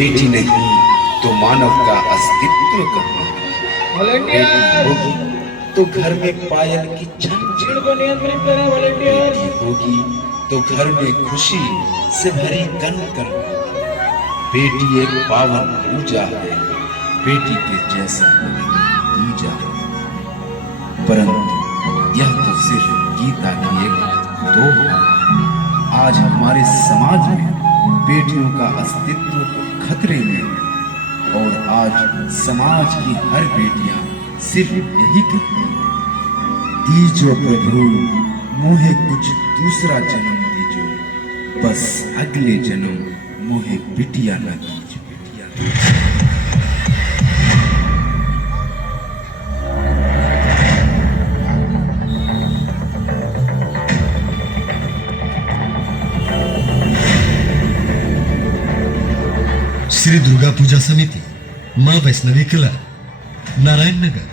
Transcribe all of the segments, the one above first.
बेटी नहीं तो मानव का अस्तित्व कहाँ? बेटी होगी तो घर में पायल की छन छन, बेटी होगी तो घर में खुशी से भरी कन कन। बेटी एक पावन पूजा है, बेटी के जैसा दूजा है। परंतु यह तो सिर्फ गीता की एक दोहा। आज हमारे समाज में बेटियों का अस्तित्व खतरे में है और आज समाज की हर बेटियां सिर्फ यही कहती है, दीजो प्रभु मोहे कुछ दूसरा जन्म दीजो, बस अगले जन्म मोहे बिटिया न दीजो, बिटिया न दीजो। श्री दुर्गा पूजा समिति, मां वैष्णवी किला, नारायण नगर,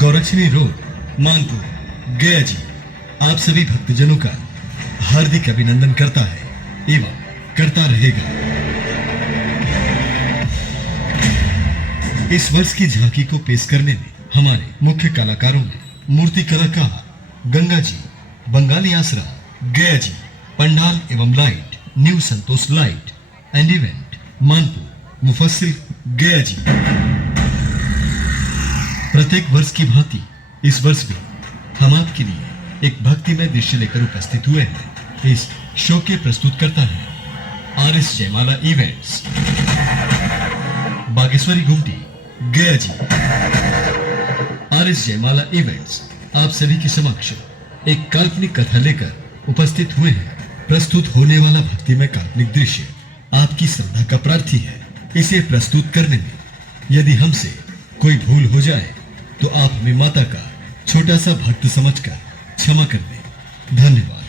गौरक्षणी रोड, मानपुर, गया जी आप सभी भक्तजनों का हार्दिक अभिनंदन करता है एवं करता रहेगा। इस वर्ष की झांकी को पेश करने में हमारे मुख्य कलाकारों में मूर्ति कलाकार गंगा जी, बंगाली आसरा, गया जी, पंडाल एवं light, new Santosh light and event, Manpur, मुफस्सिल, गया जी। प्रत्येक वर्ष की भांति इस वर्ष भी हम आपके लिए एक भक्तिमय दृश्य लेकर उपस्थित हुए हैं। इस शो के प्रस्तुत करता है RS जयमाला इवेंट्स, बागेश्वरी गुमटी, गया जी। RS जयमाला इवेंट्स आप सभी के समक्ष एक काल्पनिक कथा लेकर उपस्थित हुए हैं। प्रस्तुत होने वाला भक्तिमय काल्पनिक दृश्य आपकी श्रद्धा का प्रार्थी है। इसे प्रस्तुत करने में यदि हमसे कोई भूल हो जाए तो आप हमें माता का छोटा सा भक्त समझकर क्षमा कर दें। धन्यवाद।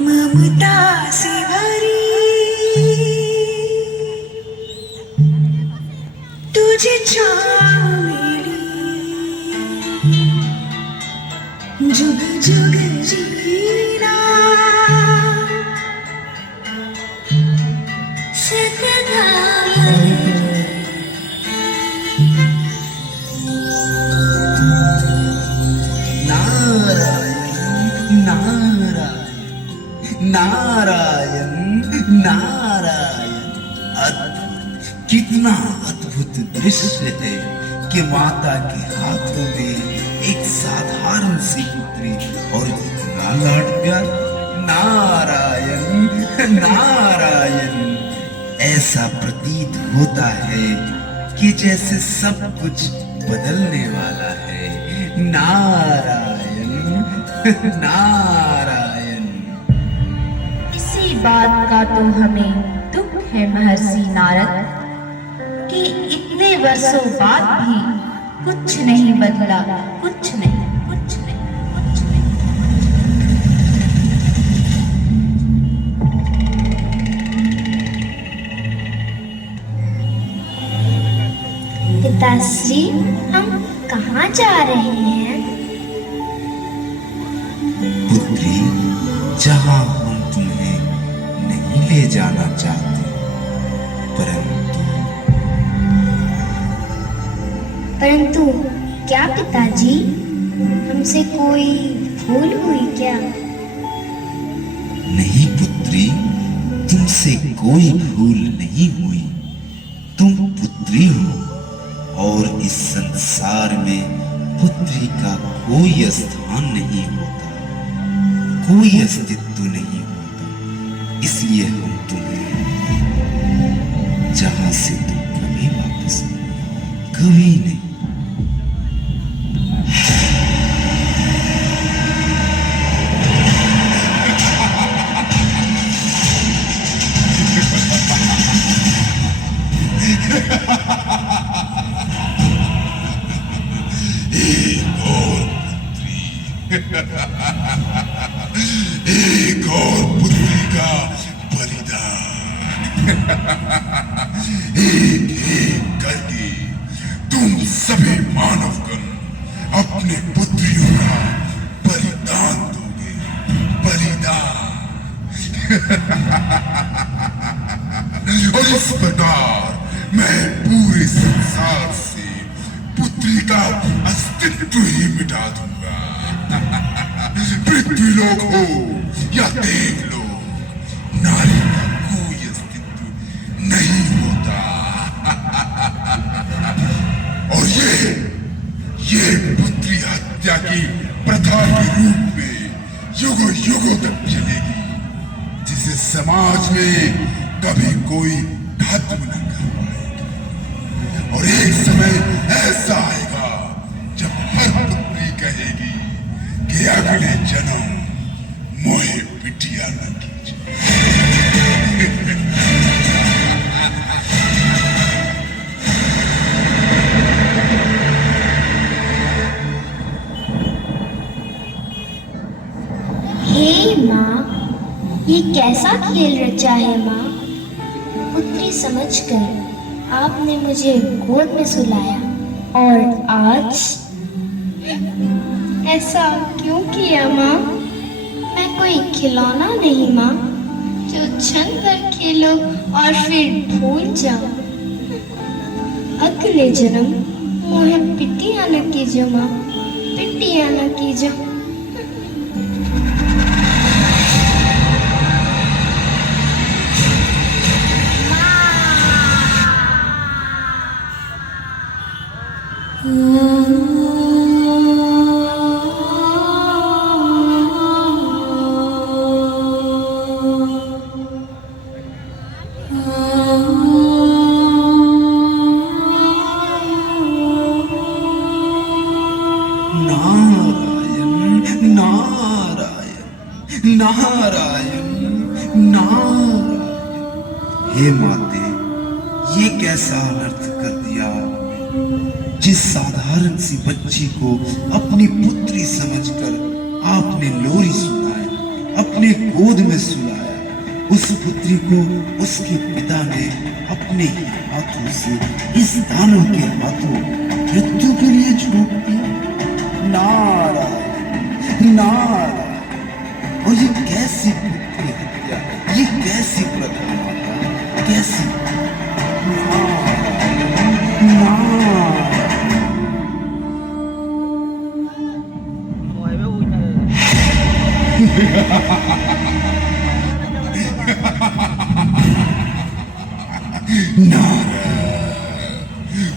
ममता से भरी तुझे चाह मिली, जुग जुग जीना सदा नारायण नारायण। कितना अद्भुत दृश्य है कि माता के हाथों में एक साधारण सी पुत्री और इतना लाड प्यार। नारायण नारायण। ऐसा प्रतीत होता है कि जैसे सब कुछ बदलने वाला है। नारायण नारायण। इसी बात का तो हमें दुख है महर्षि नारद कि इतने वर्षों बाद भी कुछ नहीं बदला, कुछ नहीं, कुछ नहीं, कुछ नहीं। पिताश्री, हम कहाँ जा रहे हैं? पुत्री, जहाँ हम तुम्हें नहीं ले जाना चाहते, परंतु क्या पिताजी, हमसे कोई भूल हुई क्या? नहीं पुत्री, तुमसे कोई भूल नहीं हुई। तुम पुत्री हो और इस संसार में पुत्री का कोई स्थान नहीं होता, कोई अस्तित्व नहीं होता। इसलिए हम तुम्हें जहां से तुम कभी वापस कभी नहीं। एक और पुत्री का बलिदान एक एक करके मैं पूरे संसार से पुत्री का अस्तित्व ही मिटा दूंगा। पृथ्वी लोक हो या देवलोक, नारी का कोई अस्तित्व नहीं होता। और ये पुत्री हत्या की प्रथा के रूप में युगों युगों तक चलेगी, जिसे समाज में कभी कोई खत्म न कर पाएगा। और एक समय ऐसा आएगा जब हर पुत्री कहेगी कि अगले जन्म मोहे बिटिया न कीजिए। हे माँ, ये कैसा खेल रचा है माँ? पुत्री समझकर आपने मुझे गोद में सुलाया, और आज ऐसा क्यों किया माँ? मैं कोई खिलौना नहीं माँ, जो क्षण भर खेलो और फिर भूल जाओ। अगले जन्म मुझे पिटिया न कीजिए माँ, पिटिया न कीजिए। हे माते, ये कैसा अनर्थ कर दिया। जिस साधारण सी बच्ची को अपनी पुत्री समझकर आपने लोरी सुनाई, अपने गोद में सुलाया, उस पुत्री को उसके पिता ने अपने ही हाथों से इस दानव के हाथों मृत्यु के लिए झोंक दिया। नारायण नारायण। और ये कैसी पुत्री हत्या, ये कैसी प्रथा माता, कैसी?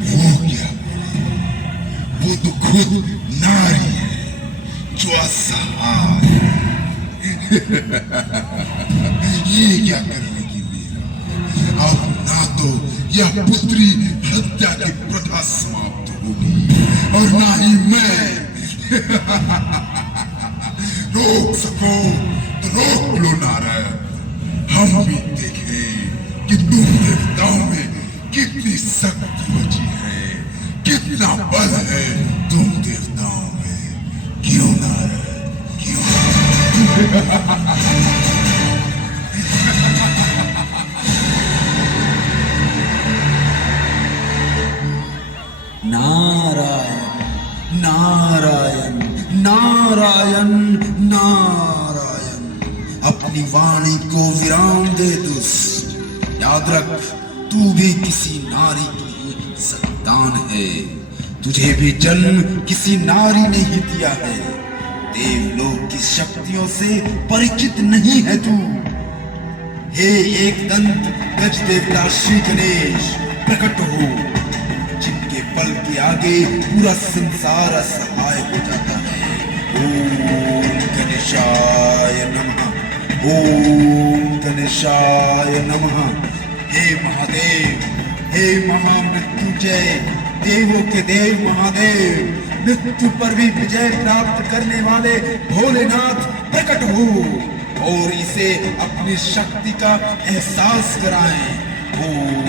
वो क्या, वो तो खुद नारी है जो असहाय। ये क्या करने की मेरा? अब ना तो यह पुत्री हत्या की प्रथा समाप्त होगी और ना ही मैं। रोक सको तो रोक लो नारायण। हम भी देखें कि तुम देवताओं में कितनी शक्ति बची है, कितना बल है तुम देवताओं में। क्यों नारायण, क्यों? नारायण नारायण नारायण नारायण। अपनी वाणी को विराम दे दुष्ट। याद रख, तू भी किसी नारी की संतान है। तुझे भी जन्म किसी नारी ने ही दिया है। देवलोक की शक्तियों से परिचित नहीं है तू। हे एक दंत गज देवता श्री गणेश, प्रकट हो, जिनके बल के आगे पूरा संसार असहाय हो जाता है। ओम गणेशाय नमः, ओम गणेशाय नमः। हे महादेव, हे महामृत्युंजय, देवों के देव महादेव, मृत्यु पर भी विजय प्राप्त करने वाले भोलेनाथ, प्रकट हो और इसे अपनी शक्ति का एहसास कराएं। ओम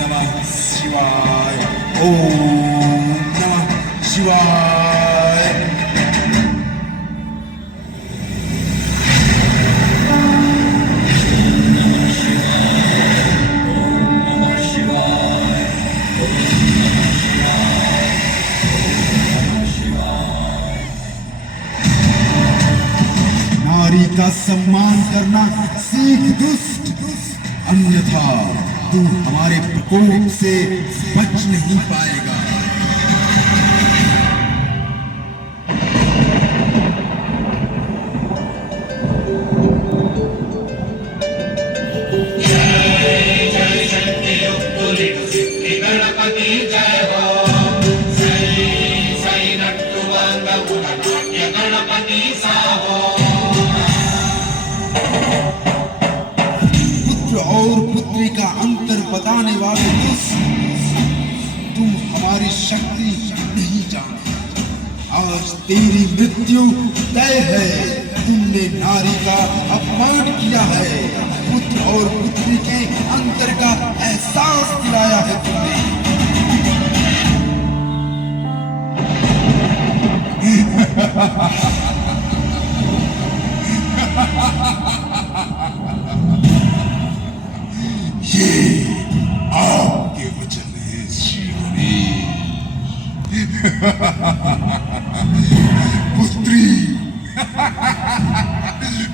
नमः शिवाय, ओम नमः शिवाय। नारी का सम्मान करना सीख दुष्ट, अन्यथा तू हमारे प्रकोप से बच नहीं पाएगा। पुत्र और पुत्री का अंतर बताने वाले तुम हमारी शक्ति नहीं जानते। आज तेरी मृत्यु तय है। तुमने नारी का अपमान किया है। पुत्र और पुत्री के अंतर का एहसास दिलाया है तुमने। ये आपके वचन है श्री गणेश।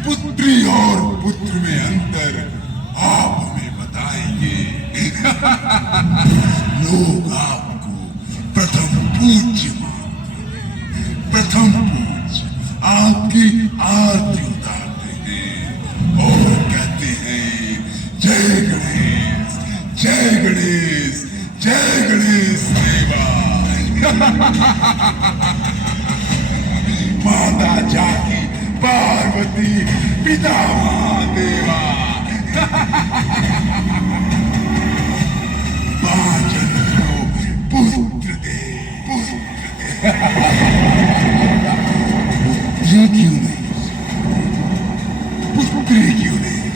पुत्री और पुत्र में अंतर आप हमें बताएंगे। लोग आपको प्रथम पूज्य मानते हैं। प्रथम पूज्य आपकी आरती उतारते हैं और कहते हैं जय गणेश, जय गणेश, जय गणेश देवा। माता जाकी पार्वती, पिता महादेवा। पांचन को पुत्र दे, पुत्र दे। ये क्यों नहीं? पुत्री क्यों नहीं?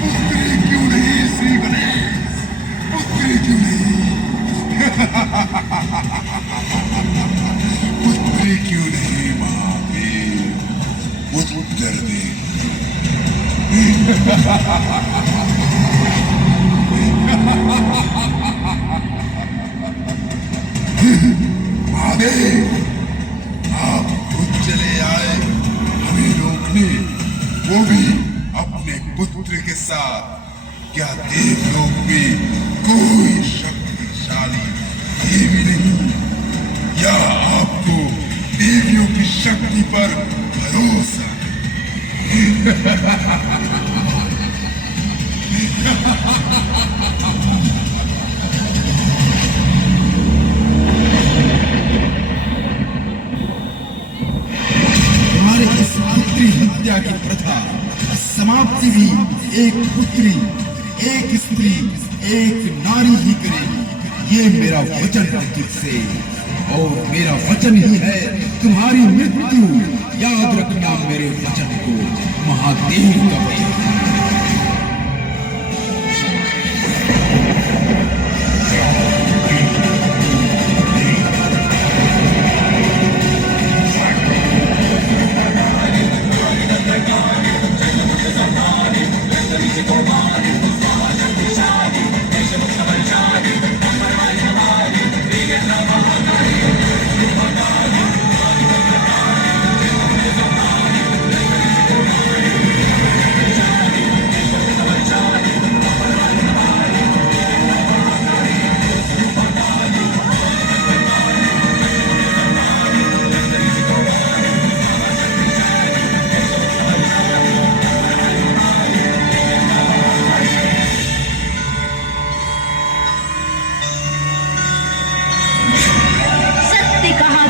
पुत्री क्यों नहीं श्री गणेश? पुत्री क्यों नहीं? पुत्री क्यों नहीं महादेव? उत्तर दे। महादेव, आप खुद चले आए हमें रोकने, वो भी अपने पुत्र के साथ। क्या देवलोक में कोई शक्तिशाली देवी नहीं, या आपको देवियों की शक्ति पर भरोसा हमारे इस पुत्री हत्या की प्रथा समाप्ति भी एक पुत्री, एक स्त्री, एक नारी ही करेगी। ये मेरा वचन है तुझसे, और मेरा वचन ही है तुम्हारी मृत्यु। याद रखना मेरे वचन को, महादेव का वचन।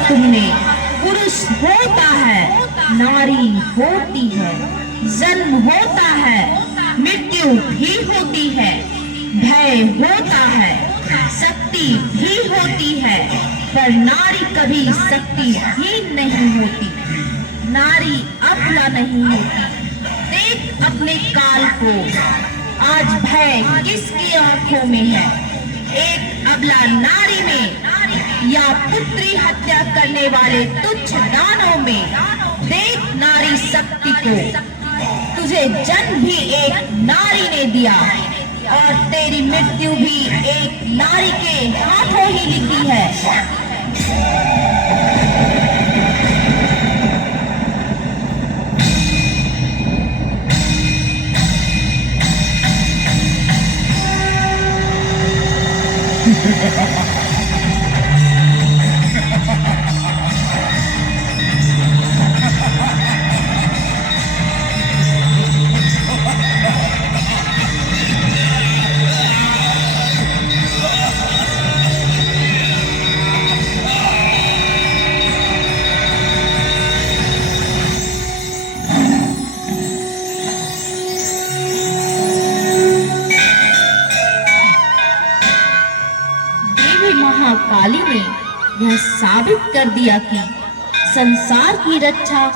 तुमने, पुरुष होता है, नारी होती है, जन्म होता है, मृत्यु भी होती है, भय होता है, शक्ति भी होती है, पर नारी कभी शक्तिहीन नहीं होती। नारी अबला नहीं होती। देख अपने काल को, आज भय किसकी आंखों में है? एक अबला नारी में या पुत्री हत्या करने वाले तुच्छ दानों में? देख नारी शक्ति को। तुझे जन्म भी एक नारी ने दिया और तेरी मृत्यु भी एक नारी के हाथों ही लिखी है। देवी महाकाली ने यह साबित कर दिया कि संसार की रक्षा